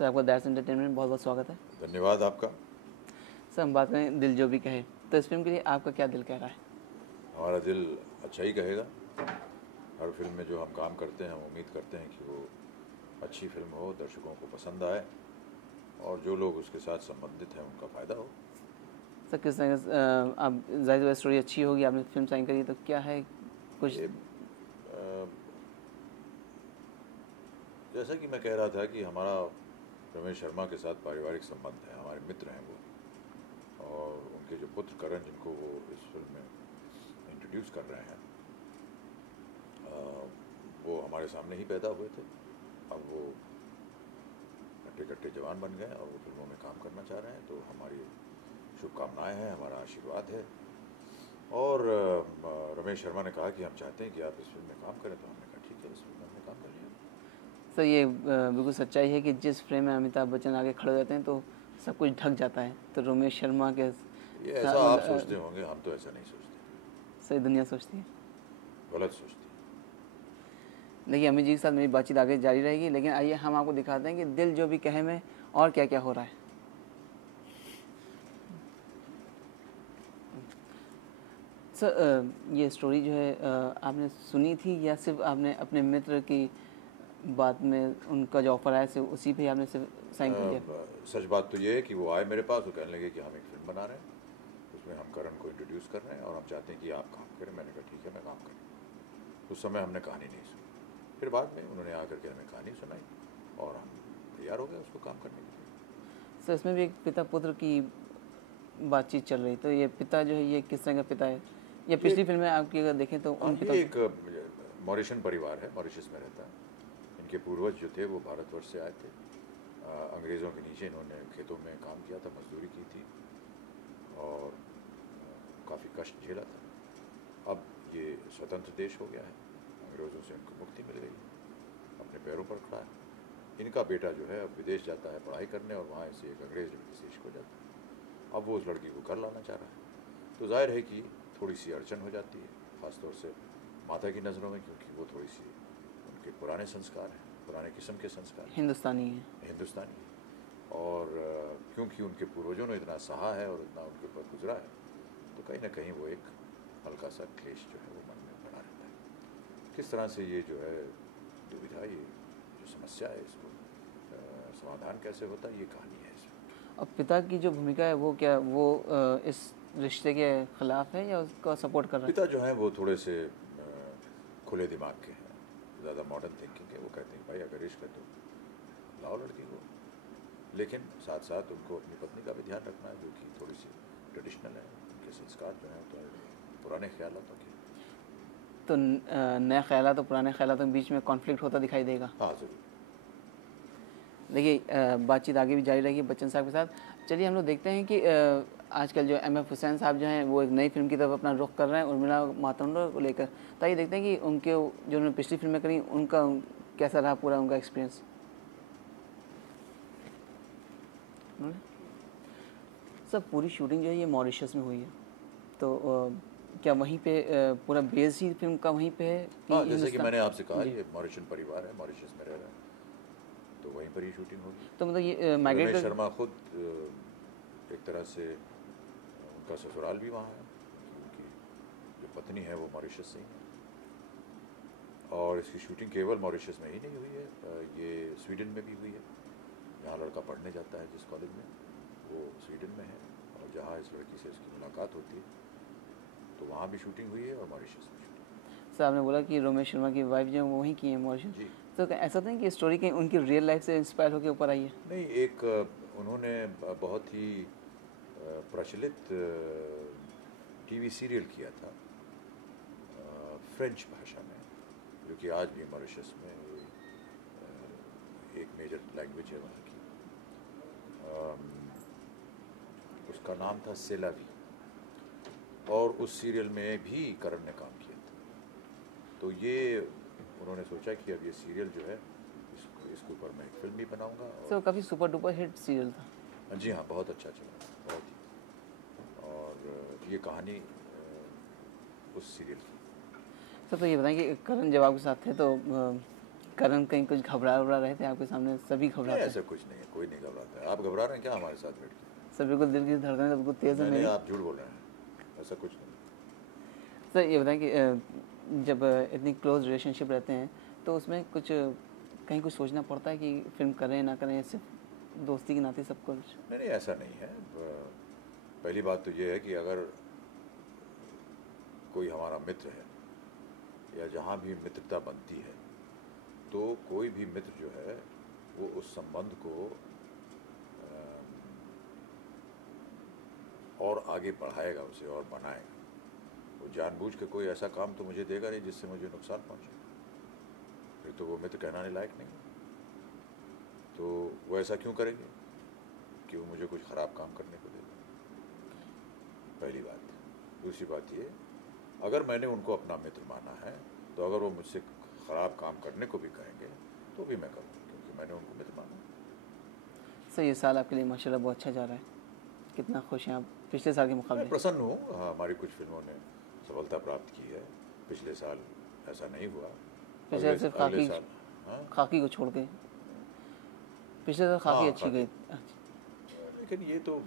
Sir आपका that's entertainment बहुत बहुत स्वागत है। धन्यवाद आपका। सर हम बात करें दिल जो भी कहे, तो इस फिल्म के लिए आपका क्या दिल कह रहा है? हमारा दिल अच्छा ही कहेगा। हर फिल्म में जो हम काम करते हैं हम उम्मीद करते हैं कि वो अच्छी फिल्म हो, दर्शकों को पसंद आए और जो लोग उसके साथ संबंधित हैं उनका फ़ायदा हो। सर किस तरह आप जाहिर स्टोरी अच्छी होगी, आपने फिल्म साइन करी तो क्या है कुछ? ये जैसा कि मैं कह रहा था कि हमारा रमेश शर्मा के साथ पारिवारिक संबंध है, हमारे मित्र हैं वो, और उनके जो पुत्र करण जिनको वो इस फिल्म में इंट्रोड्यूस कर रहे हैं वो हमारे सामने ही पैदा हुए थे। अब वो कट्टे कट्टे जवान बन गए और वो फिल्मों में काम करना चाह रहे हैं, तो हमारी शुभकामनाएं हैं, हमारा आशीर्वाद है। और रमेश शर्मा ने कहा कि हम चाहते हैं कि आप इस फिल्म में काम करें, तो हमने कहा ठीक है, इस फिल्म में हमने काम कर लिया। सर ये बिल्कुल सच्चाई है कि जिस फ्रेम में अमिताभ बच्चन आगे खड़े हो जाते हैं तो सब कुछ ढक जाता है, तो रमेश शर्मा के ये ऐसा आप सोचते होंगे, हम तो ऐसा नहीं सोचते। सही दुनिया सोचती है, गलत सोचती है। देखिए अमित जी के साथ मेरी बातचीत आगे जारी रहेगी, लेकिन आइए हम आपको दिखाते हैं कि दिल जो भी कहे में और क्या क्या हो रहा है। सर ये स्टोरी जो है आपने सुनी थी या सिर्फ आपने अपने मित्र की बात में उनका जो ऑफर आया सिर्फ उसी पे आपने सिर्फ साइन कर दिया? सच बात तो ये है कि वो आए मेरे पास, वो कहने लगे कि हम एक फिल्म बना रहे हैं, उसमें हम करण को इंट्रोड्यूस कर रहे हैं और हम चाहते हैं कि आप काम करें। मैंने कहा ठीक है, मैं काम करूँ। उस समय हमने कहानी नहीं सुनी, फिर बाद में उन्होंने आकर के हमें कहानी सुनाई और हम तैयार हो गए उसको काम करने के लिए। सर इसमें भी एक पिता पुत्र की बातचीत चल रही, तो ये पिता जो है ये किस तरह का पिता है? या पिछली फिल्म में आपकी अगर देखें तो उन पिता ये एक मॉरिशन परिवार है, मॉरिशस में रहता है। इनके पूर्वज जो थे वो भारतवर्ष से आए थे। अंग्रेज़ों के नीचे इन्होंने खेतों में काम किया था, मजदूरी की थी और काफ़ी कष्ट झेला था। अब ये स्वतंत्र देश हो गया है, अंग्रेज़ों से इनको मुक्ति मिल गई, अपने पैरों पर खड़ा है। इनका बेटा जो है अब विदेश जाता है पढ़ाई करने और वहाँ से एक अंग्रेज़ लड़की से इश्क हो जाता है। अब वो उस लड़की को घर लाना चाह रहा है, तो जाहिर है कि थोड़ी सी अड़चन हो जाती है, ख़ासतौर से माता की नज़रों में, क्योंकि वो थोड़ी सी उनके पुराने संस्कार हैं, पुराने किस्म के संस्कार हैं, हिंदुस्तानी हिंदुस्तानी। और क्योंकि उनके पूर्वजों ने इतना सहा है और इतना उनके ऊपर गुजरा है, तो कहीं ना कहीं वो एक हल्का सा क्लेश जो है वो मन में बना रहता है। किस तरह से ये जो है दुविधा, ये जो समस्या है, इसको समाधान कैसे होता है, ये कहानी है इसमें। अब पिता की जो भूमिका है वो क्या, वो इस रिश्ते के खिलाफ है या उसका सपोर्ट कर रहा है? पिता जो है वो थोड़े से खुले दिमाग के हैं, ज़्यादा मॉडर्न थिंकिंग के। वो कहते हैं भाई अगर इश्क है तो लाओ लड़की को, लेकिन साथ साथ उनको अपनी पत्नी का भी ध्यान रखना है, जो कि थोड़ी सी ट्रेडिशनल है। उनके संस्कार जो हैं तो पुराने ख्यालों के। तो नए ख्यालात और पुराने ख्यालातों के बीच में कॉन्फ्लिक्ट होता दिखाई देगा। हाँ ज़रूर। देखिए बातचीत आगे भी जारी रहेगी बच्चन साहब के साथ। चलिए हम लोग देखते हैं कि आजकल जो एम एफ हुसैन साहब जो हैं वो एक नई फिल्म की तरफ अपना रुख कर रहे हैं उर्मिला मातोंडकर को लेकर। तो आइए देखते हैं कि उनके जो उन्होंने पिछली फिल्में करी उनका कैसा रहा पूरा उनका एक्सपीरियंस। सर पूरी शूटिंग जो है ये मॉरिशस में हुई है, तो क्या वहीं पे पूरा बेस ही फिल्म का वहीं पे है? हाँ, जैसे कि मैंने आपसे कहा ये मॉरिशन परिवार है, मॉरिशस में रह रहा है, तो वहीं पर ही शूटिंग होगी। तो मतलब ये माइग्रेट रमेश शर्मा खुद एक तरह से उनका ससुराल भी वहाँ है, उनकी जो पत्नी है वो मॉरिशस से ही है। और इसकी शूटिंग केवल मॉरिशस में ही नहीं हुई है, ये स्वीडन में भी हुई है। जहाँ लड़का पढ़ने जाता है जिस कॉलेज में, वो स्वीडन में है, और जहाँ इस लड़की से इसकी मुलाकात होती है तो वहाँ भी शूटिंग हुई है और मॉरिशस में शूटिंग। सर आपने बोला कि रमेश शर्मा की वाइफ जो है वो वहीं की है मॉरिशस, तो ऐसा नहीं कि स्टोरी कहीं उनकी रियल लाइफ से इंस्पायर होकर ऊपर आई है? नहीं, एक उन्होंने बहुत ही प्रचलित टीवी सीरियल किया था फ्रेंच भाषा में, जो कि आज भी मॉरिशस में एक मेजर लैंग्वेज है वहाँ की। उसका नाम था सेलावी, और उस सीरियल में भी करण ने काम किया था। तो ये उन्होंने सोचा कि अब ये सीरियल जो है इसके ऊपर मैं एक फिल्म भी बनाऊंगा। सर काफ़ी सुपर डुपर हिट सीरियल था। जी हाँ, बहुत अच्छा चला, बहुत ही। और ये कहानी उस सीरियल की। सर तो ये बताएं कि करण जब आपके साथ थे तो करण कहीं कुछ घबरा रहे थे आपके सामने? सभी नहीं, घबराते हैं ऐसा कुछ नहीं है, कोई नहीं घबराता है। आप घबरा रहे हैं क्या हमारे साथ बैठ के? सर, बिल्कुल दिल की धड़कनें तो बिल्कुल तेज़ है नहीं नहीं, मेरी। आप झूठ बोल रहे हैं, ऐसा कुछ नहीं। सर ये बताएं कि जब इतनी क्लोज रिलेशनशिप रहते हैं तो उसमें कुछ कहीं कुछ सोचना पड़ता है कि फिल्म करें ना करें, सिर्फ दोस्ती के नाते सब कुछ? नहीं नहीं, ऐसा नहीं है। पहली बात तो ये है कि अगर कोई हमारा मित्र है या जहाँ भी मित्रता बनती है तो कोई भी मित्र जो है वो उस संबंध को और आगे बढ़ाएगा, उसे और बनाएगा। वो जानबूझ के कोई ऐसा काम तो मुझे देगा नहीं जिससे मुझे नुकसान पहुंचे, फिर तो वो मित्र कहलाने लायक नहीं। तो वो ऐसा क्यों करेंगे कि वो मुझे कुछ ख़राब काम करने को देगा? पहली बात। दूसरी बात ये, अगर मैंने उनको अपना मित्र माना है तो अगर वो मुझसे ख़राब काम करने को भी कहेंगे तो भी मैं करूँगा, क्योंकि मैंने उनको मित्र माना। सर ये साल आपके लिए माशाल्लाह बहुत अच्छा जा रहा है, कितना खुश हैं आप पिछले साल के मुकाबले? मैं प्रसन्न हूँ। हमारी कुछ फिल्मों ने सफलता प्राप्त की है। पिछले साल ऐसा नहीं हुआ। पिछले साल सिर्फ अगले साल हाँ, खाकी को छोड़ के पिछले साल खाकी हाँ, अच्छी गई। लेकिन ये तो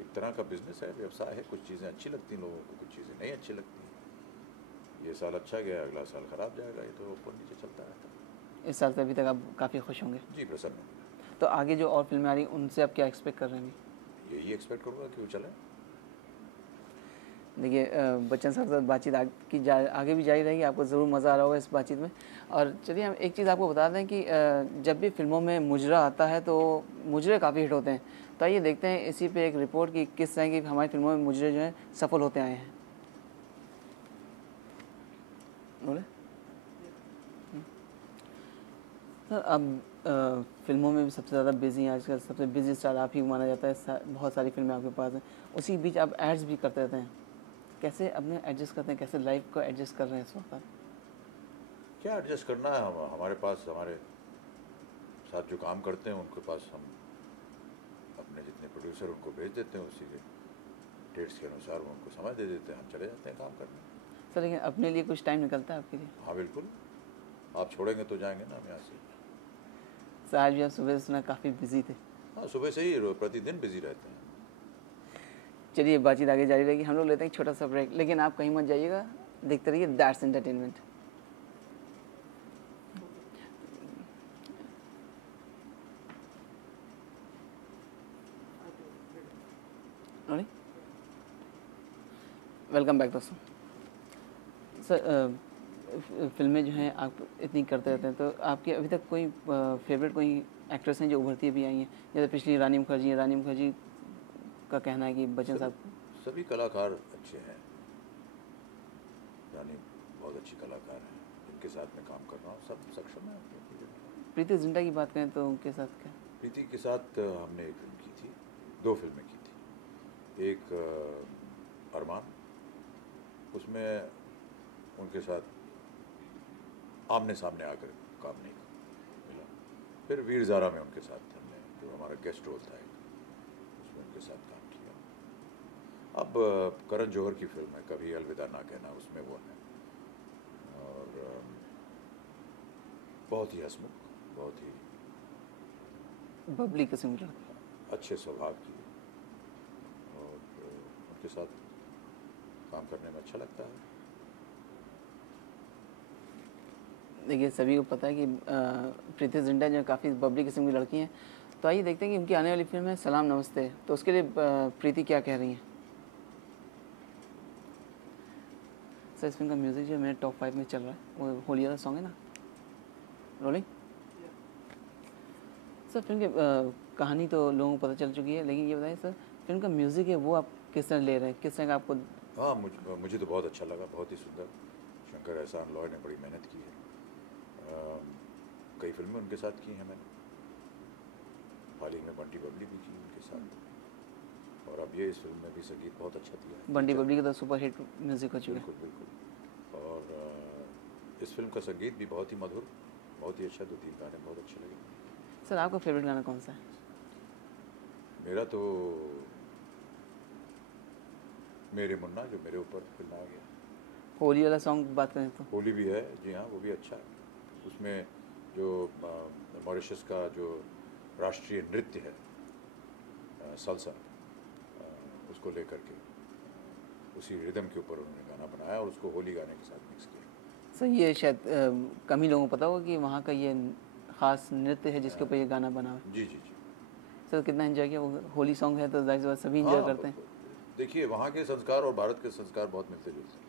एक तरह का बिजनेस है, व्यवसाय है। कुछ चीज़ें अच्छी लगती हैं लोगों को, कुछ चीज़ें नहीं अच्छी लगती। ये साल अच्छा गया, अगला साल ख़राब जाएगा, ये तो ऊपर नीचे चलता रहता है। इस साल से अभी तक आप काफ़ी खुश होंगे? जी प्रसन्न हूँ। तो आगे जो और फिल्में आ रही हैं उनसे आप क्या एक्सपेक्ट कर रहे हैं? यही एक्सपेक्ट करूँगा कि वो चले। देखिए बच्चन साहब के साथ बातचीत आगे भी जारी रहेगी, आपको ज़रूर मज़ा आ रहा होगा इस बातचीत में। और चलिए हम एक चीज़ आपको बता दें कि जब भी फिल्मों में मुजरा आता है तो मुजरे काफ़ी हिट होते हैं। तो आइए देखते हैं इसी पे एक रिपोर्ट कि किस तरह की हमारी फिल्मों में मुजरे जो हैं सफल होते आए हैं। बोले सर, अब फिल्मों में भी सबसे ज़्यादा बिजी हैं आजकल, सबसे बिजी स्टार आप ही माना जाता है, बहुत सारी फिल्में आपके पास हैं। उसी बीच आप एड्स भी करते रहते हैं, कैसे अपने एडजस्ट करते हैं, कैसे लाइफ को एडजस्ट कर रहे हैं इस वक्त? क्या एडजस्ट करना है? हमारे पास, हमारे साथ जो काम करते हैं उनके पास हम अपने जितने प्रोड्यूसर उनको भेज देते हैं, उसी के डेट्स के अनुसार वो उनको समय दे देते हैं, हम चले जाते हैं काम करने। सर लेकिन अपने लिए कुछ टाइम निकलता है आपके लिए? हाँ बिल्कुल, आप छोड़ेंगे तो जाएंगे ना हम यहाँ से। सर आज भी आप सुबह से सुना काफ़ी बिजी थे। हाँ, सुबह से ही प्रतिदिन बिजी रहते हैं। चलिए बातचीत आगे जारी रहेगी, हम लोग लेते हैं एक छोटा सा ब्रेक, लेकिन आप कहीं मत जाइएगा, देखते रहिए दैट्स एंटरटेनमेंट। वेलकम बैक दोस्तों। सर फिल्में जो हैं आप इतनी करते रहते हैं, तो आपकी अभी तक कोई फेवरेट कोई एक्ट्रेस हैं जो उभरती भी आई हैं? जैसे पिछली रानी मुखर्जी का कहना है कि बच्चन साहब सभी कलाकार अच्छे हैं। रानी बहुत अच्छी कलाकार हैं, जिनके साथ मैं काम कर रहा हूँ सब सक्षम है। प्रीति जिंटा की बात करें तो उनके साथ क्या? प्रीति के साथ हमने एक फिल्म की थी, 2 फिल्में की थी। एक अरमान, उसमें उनके साथ आमने सामने आकर काम नहीं मिला। फिर वीर ज़ारा में उनके साथ हमने, जो हमारा गेस्ट रोल था, उसमें उनके साथ काम किया। अब करण जौहर की फिल्म है कभी अलविदा ना कहना, उसमें वो है। और बहुत ही हंसमुख, बहुत ही बबली किस्म की, अच्छे स्वभाव की, और उनके साथ काम करने में अच्छा लगता है। देखिए सभी को पता है कि प्रीति जिंटा जो काफ़ी बबली किस्म की लड़की हैं। तो आइए देखते हैं कि उनकी आने वाली फिल्म है सलाम नमस्ते, तो उसके लिए प्रीति क्या कह रही हैं। सर इस फिल्म का म्यूज़िक जो मेरे टॉप 5 में चल रहा है, वो होली वाला सॉन्ग है ना, रोलिंग। सर फिल्म की कहानी तो लोगों को पता चल चुकी है, लेकिन ये बताइए सर फिल्म का म्यूज़िक है वो आप किस तरह ले रहे हैं, किस तरह का आपको? हाँ, मुझे तो बहुत अच्छा लगा, बहुत ही सुंदर। शंकर एहसान लॉय ने बड़ी मेहनत की है। कई फिल्में उनके साथ की हैं मैंने, हाल ही में बंटी बबली भी की उनके साथ, और अब ये इस फिल्म में भी संगीत बहुत अच्छा दिया है। बंटी बबली का तो सुपर हिट म्यूज़िक हो चुका है। बिल्कुल बिल्कुल। और इस फिल्म का संगीत भी बहुत ही मधुर, बहुत ही अच्छा, 2-3 गाने बहुत अच्छे लगे। सर आपका फेवरेट गाना कौन सा है? मेरा तो मेरे मुन्ना, जो मेरे ऊपर फिल्म आ गया। होली वाला सॉन्ग बात करें तो होली भी है, जी हाँ, वो भी अच्छा है। उसमें जो मॉरिशस का जो राष्ट्रीय नृत्य है सल्सा, उसको लेकर के उसी रिदम के ऊपर उन्होंने गाना बनाया और उसको होली गाने के साथ मिक्स किया। सर ये शायद कम ही लोगों को पता होगा कि वहाँ का ये ख़ास नृत्य है जिसके ऊपर ये गाना बना है। जी जी जी। सर कितना एंजॉय किया, वो होली सॉन्ग है तो जाहिर सी बात सभी एंजॉय करते हैं। देखिए वहाँ के संस्कार और भारत के संस्कार बहुत मिलते जुलते हैं,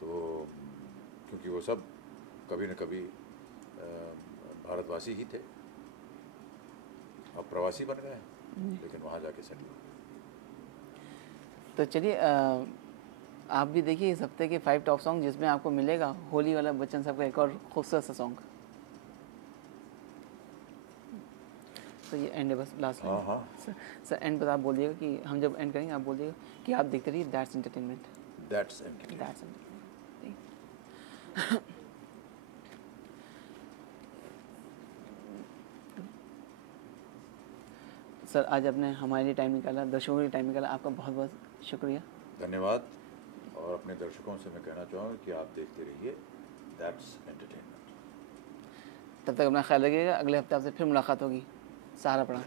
तो क्योंकि वो सब कभी न कभी भारतवासी ही थे, अब प्रवासी बन गए हैं लेकिन वहाँ जाके सेटल हो गए। तो चलिए आप भी देखिए इस हफ्ते के 5 टॉप सॉन्ग जिसमें आपको मिलेगा होली वाला बच्चन साहब का एक और खूबसूरत सा सॉन्ग। तो ये एंड है बस लास्ट लाइन। हाँ सर एंड पर आप बोलिएगा कि हम जब एंड करेंगे आप बोलिएगा कि आप देखते रहिए that's entertainment. That's entertainment. Sir आज आपने हमारे लिए टाइम निकाला, दर्शकों के लिए टाइम निकाला, आपका बहुत बहुत शुक्रिया। धन्यवाद। और अपने दर्शकों से मैं कहना चाहूँगा कि आप देखते रहिए दैट्स एंटरटेनमेंट। तब तक अपना ख्याल रखिएगा, अगले हफ्ते आपसे फिर मुलाकात होगी। सहारा प्रणाम।